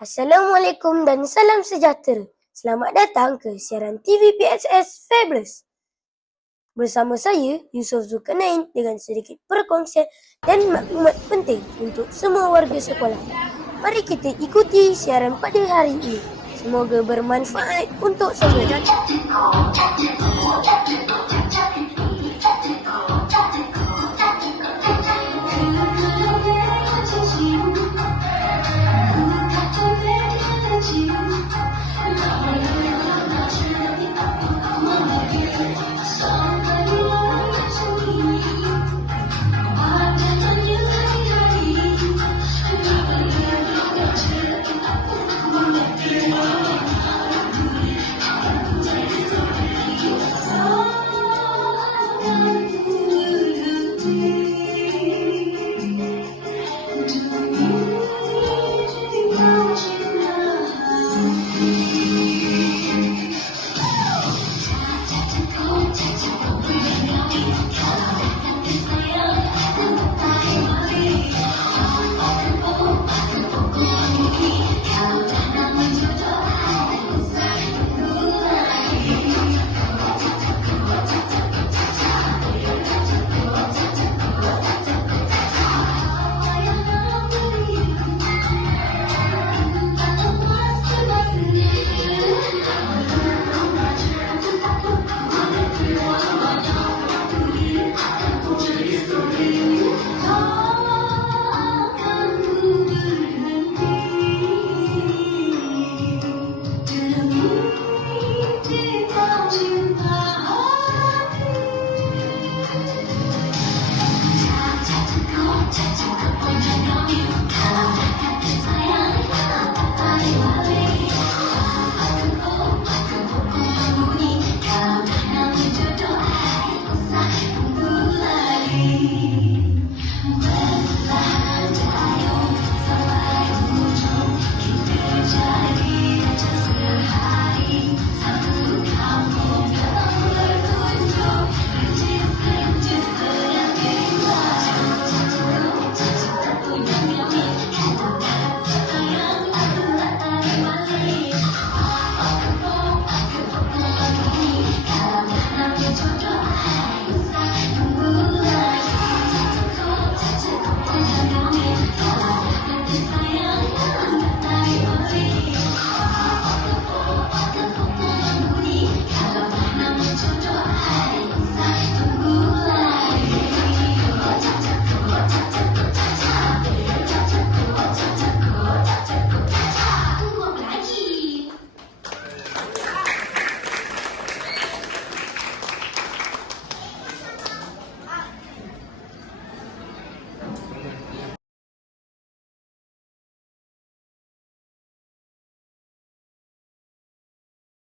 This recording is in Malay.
Assalamualaikum dan salam sejahtera. Selamat datang ke siaran TV PXS Fabulous. Bersama saya, Yusof Zulkarnain dengan sedikit perkongsian dan maklumat penting untuk semua warga sekolah. Mari kita ikuti siaran pada hari ini. Semoga bermanfaat untuk semua.